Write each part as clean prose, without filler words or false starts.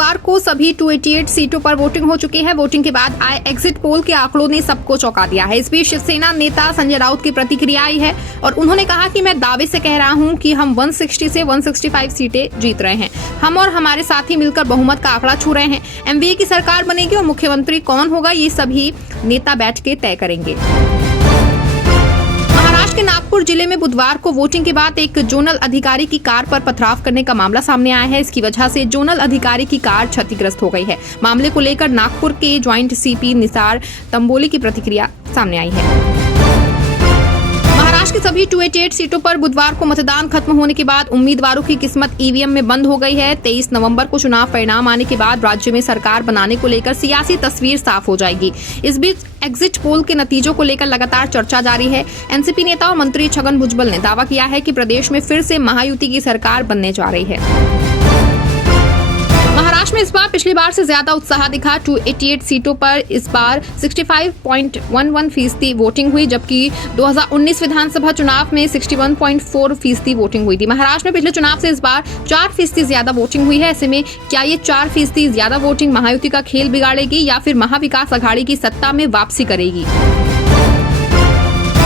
बुधवार को सभी 288 सीटों पर वोटिंग हो चुकी है। वोटिंग के बाद आए एग्जिट पोल के आंकड़ों ने सबको चौंका दिया है। इस बीच शिवसेना नेता संजय राउत की प्रतिक्रिया आई है और उन्होंने कहा कि मैं दावे से कह रहा हूं कि हम 160 से 165 सीटें जीत रहे हैं। हम और हमारे साथी मिलकर बहुमत का आंकड़ा छू रहे हैं। एनडीए की सरकार बनेगी और मुख्यमंत्री कौन होगा ये सभी नेता बैठ के तय करेंगे। महाराष्ट्र के नागपुर जिले में बुधवार को वोटिंग के बाद एक जोनल अधिकारी की कार पर पथराव करने का मामला सामने आया है। इसकी वजह से जोनल अधिकारी की कार क्षतिग्रस्त हो गई है। मामले को लेकर नागपुर के ज्वाइंट सीपी निसार तंबोली की प्रतिक्रिया सामने आई है। महाराष्ट्र की सभी 288 सीटों पर बुधवार को मतदान खत्म होने के बाद उम्मीदवारों की किस्मत ईवीएम में बंद हो गई है। 23 नवंबर को चुनाव परिणाम आने के बाद राज्य में सरकार बनाने को लेकर सियासी तस्वीर साफ हो जाएगी। इस बीच एग्जिट पोल के नतीजों को लेकर लगातार चर्चा जारी है। एनसीपी नेता और मंत्री छगन भुजबल ने दावा किया है कि प्रदेश में फिर से महायुति की सरकार बनने जा रही है। महाराष्ट्र में इस बार पिछली बार से ज्यादा उत्साह दिखा। 288 सीटों पर इस बार 65.11% वोटिंग हुई, जबकि 2019 विधानसभा चुनाव में 61.4% वोटिंग हुई थी। महाराष्ट्र में पिछले चुनाव से इस बार 4% ज्यादा वोटिंग हुई है। ऐसे में क्या ये 4% ज्यादा वोटिंग महायुति का खेल बिगाड़ेगी या फिर महाविकास अघाड़ी की सत्ता में वापसी करेगी?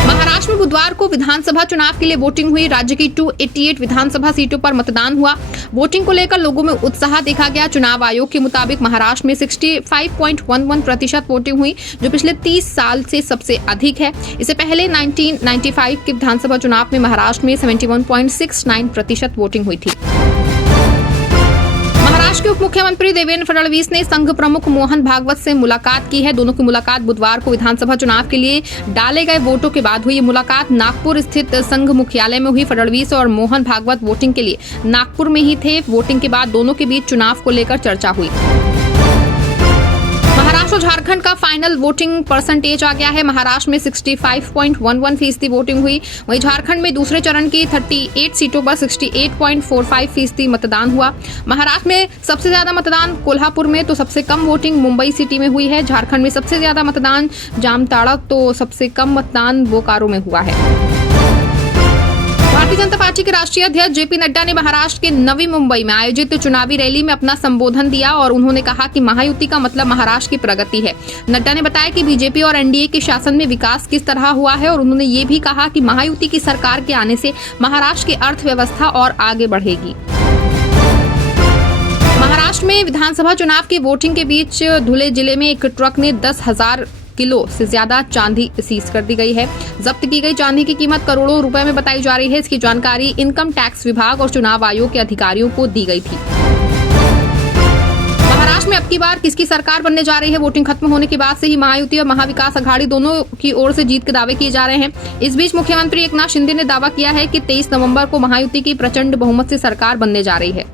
महाराष्ट्र में बुधवार को विधानसभा चुनाव के लिए वोटिंग हुई। राज्य की 288 विधानसभा सीटों पर मतदान हुआ। वोटिंग को लेकर लोगों में उत्साह देखा गया। चुनाव आयोग के मुताबिक महाराष्ट्र में 65.11% वोटिंग हुई, जो पिछले 30 साल से सबसे अधिक है। इससे पहले 1995 के विधानसभा चुनाव में महाराष्ट्र में 71.69% वोटिंग हुई थी। महाराष्ट्र के उप मुख्यमंत्री देवेंद्र फडणवीस ने संघ प्रमुख मोहन भागवत से मुलाकात की है। दोनों की मुलाकात बुधवार को विधानसभा चुनाव के लिए डाले गए वोटों के बाद हुई। ये मुलाकात नागपुर स्थित संघ मुख्यालय में हुई। फडणवीस और मोहन भागवत वोटिंग के लिए नागपुर में ही थे। वोटिंग के बाद दोनों के बीच चुनाव को लेकर चर्चा हुई। महाराष्ट्र और झारखंड का फाइनल वोटिंग परसेंटेज आ गया है। महाराष्ट्र में 65.11% वोटिंग हुई, वहीं झारखंड में दूसरे चरण की 38 सीटों पर 68.45% मतदान हुआ। महाराष्ट्र में सबसे ज्यादा मतदान कोल्हापुर में तो सबसे कम वोटिंग मुंबई सिटी में हुई है। झारखंड में सबसे ज्यादा मतदान जामताड़ा तो सबसे कम मतदान बोकारो में हुआ है। भारतीय जनता पार्टी के राष्ट्रीय अध्यक्ष जेपी नड्डा ने महाराष्ट्र के नवी मुंबई में आयोजित चुनावी रैली में अपना संबोधन दिया और उन्होंने कहा कि महायुति का मतलब महाराष्ट्र की प्रगति है। नड्डा ने बताया कि बीजेपी और एनडीए के शासन में विकास किस तरह हुआ है और उन्होंने ये भी कहा कि महायुति की सरकार के आने से महाराष्ट्र की अर्थव्यवस्था और आगे बढ़ेगी। महाराष्ट्र में विधानसभा चुनाव की वोटिंग के बीच धुले जिले में एक ट्रक ने 10,000 किलो से ज्यादा चांदी सीज कर दी गई है। जब्त की गई चांदी की कीमत करोड़ों रुपए में बताई जा रही है। इसकी जानकारी इनकम टैक्स विभाग और चुनाव आयोग के अधिकारियों को दी गई थी। महाराष्ट्र में अब की बार किसकी सरकार बनने जा रही है? वोटिंग खत्म होने के बाद से ही महायुति और महाविकास अघाड़ी दोनों की ओर से जीत के दावे किए जा रहे हैं। इस बीच मुख्यमंत्री एकनाथ शिंदे ने दावा किया है कि 23 नवंबर को महायुति की प्रचंड बहुमत से सरकार बनने जा रही है।